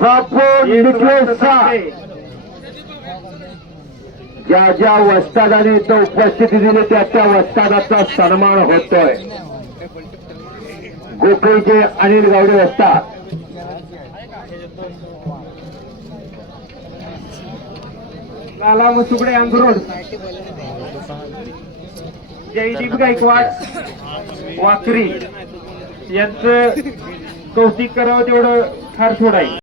बापू निकलेचा ज्या ज्या वस्तादाने इथं उपस्थिती दिली त्या त्या वस्तादाचा सन्मान होतोय. गोखळीचे अनिल गावडे वस्ताद. लाला मुसुगडे अंगरोड जयदीप गायकवाड वाकरी. यांचं कौतिक करावं तेवढं फार थोडं आहे.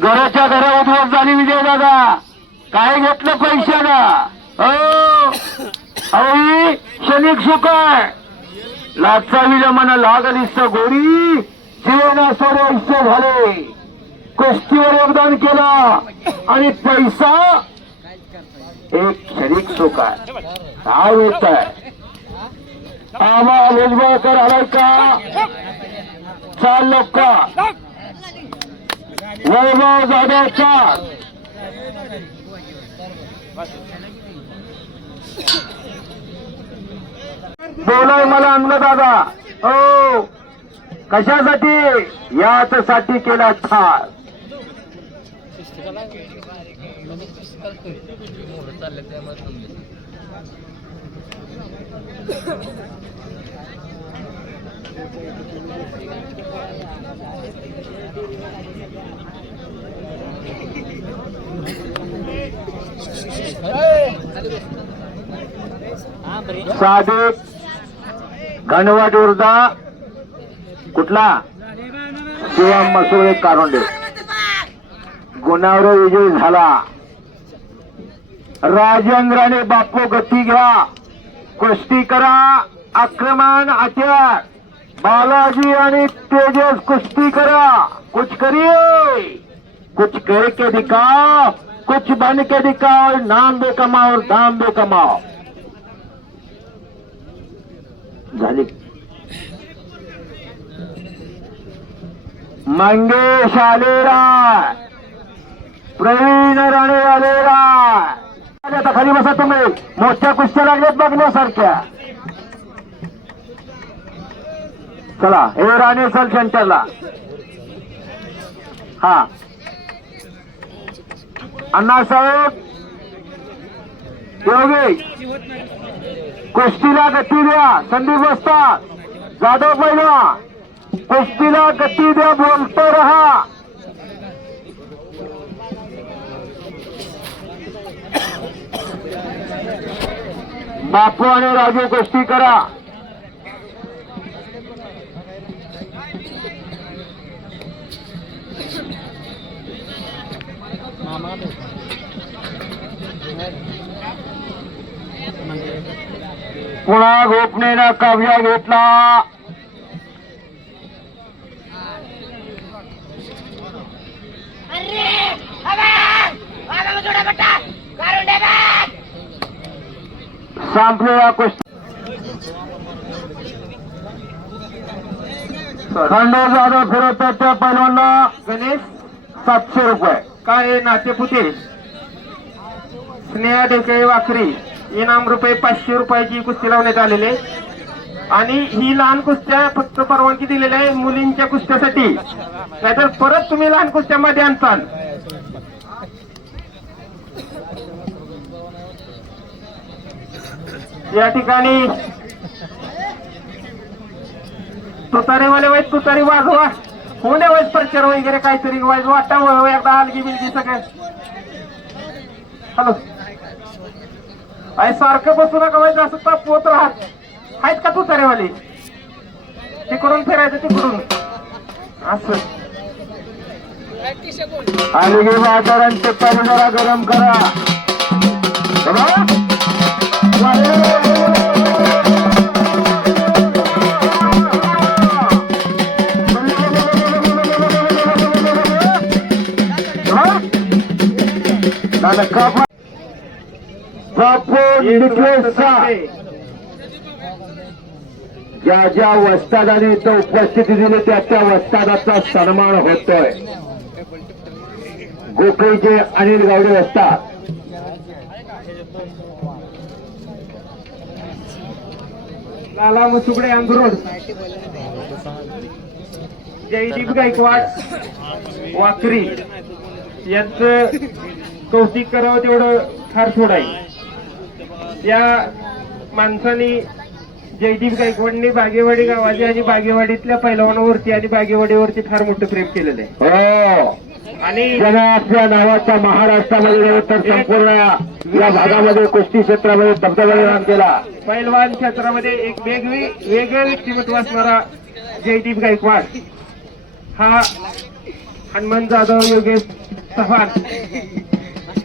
घराच्या घरा उद्ध्वस्त झाली विजय दादा. काय घेतलं पैशानं? हो? अहो क्षणिक सुख आहे लाचा विलमन लागलीस गोरी जीवना सोडे झाले. कुस्तीवर योगदान केलं. आणि पैसा? एक क्षणिक सुख आहे काय होत आहे आबा भुजबळकर आलाय का? चाल लोक वैभव जाधवचा बोलाय मला अन्नदादा दादा हो. कशासाठी? याच साठी केला ठार. सादिक घनवट उर्दा कुठला? शिवम मसुळे कारोंडे. गुणावर विजय झाला. राजेंद्राने बापू गती घ्या. कुस्ती करा. आक्रमण हत्यार बालाजी आणि तेजस कुस्ती करा. कुछ करिए. कुछ करके दिखाओ. कुछ बन के दिखाओ. नाम दे कमाओ और दाम दे कमाओ. झाली. मंगेश आलेला. प्रवीण राणे आलेला. आता खाली बसा तुम्ही. मोठ्या कुस्त्या लागल्यात बघण्यासारख्या. चला हे राणे चल सेंटरला हा. अण्णासाहेब योगी कुस्तीला गती द्या संदीप वस्ता जाधव पहिला कुस्तीला गती द्या बोलतो रहा. बापू आणि राजू कुस्ती करा. पुन्हा गोपनेनं कब्जा घेतला? संपलेला कुस्ती खंडो जाधव फिरवतात त्या पैलवांना गणेश सातशे रुपये. काय नातेपुते? स्नेहा देसाई वाखरी इनाम रुपये पाचशे रुपयाची कुस्ती लावण्यात आलेले आणि ही लहान कुस्त्या फक्त परवानगी दिलेली आहे मुलींच्या कुस्त्यासाठी. नाहीतर परत तुम्ही लहान कुस्त्यामध्ये आणताल. या ठिकाणी तुतारीवाले वाईट तुतारी वाजवा. होऊन वाईट प्रचार वगैरे काहीतरी वाईज वाटा एकदा आलगी बिलगी सगळं. हॅलो. अरे सारखं बसू नका वाईट असं तापवत राहत. आहेत का तुतारीवाले तिकडून फिरायचं तिकडून. असं. आणि गे बाजारांचे पाणी गरम करा. बघा. दादा, ज्या ज्या वस्तादाने इथं उपस्थिती दिली त्या त्या वस्तादाचा सन्मान होतोय. गोखळीचे अनिल गावडे वस्ताद. लाला मुसुगडे अंगरोड जयदीप गायकवाड वाकरी. यांचं कौतिक करावं तेवढं फार थोडं आहे. त्या माणसाने जयदीप गायकवाडने बागेवाडी गावाची आणि बागेवाडीतल्या पैलवानावरती आणि बागेवाडीवरती फार मोठं प्रेम केलेलं आहे. हो. आणि आपल्या नावाचा महाराष्ट्रामध्ये तर संपूर्ण या भागामध्ये कुस्ती क्षेत्रामध्ये दबदबा निर्माण केला. पैलवान क्षेत्रामध्ये एक वेगळी वेगळे व्यक्तिमत्व असणारा जयदीप गायकवाड. हा हनुमान जाधव योगेश चव्हाण.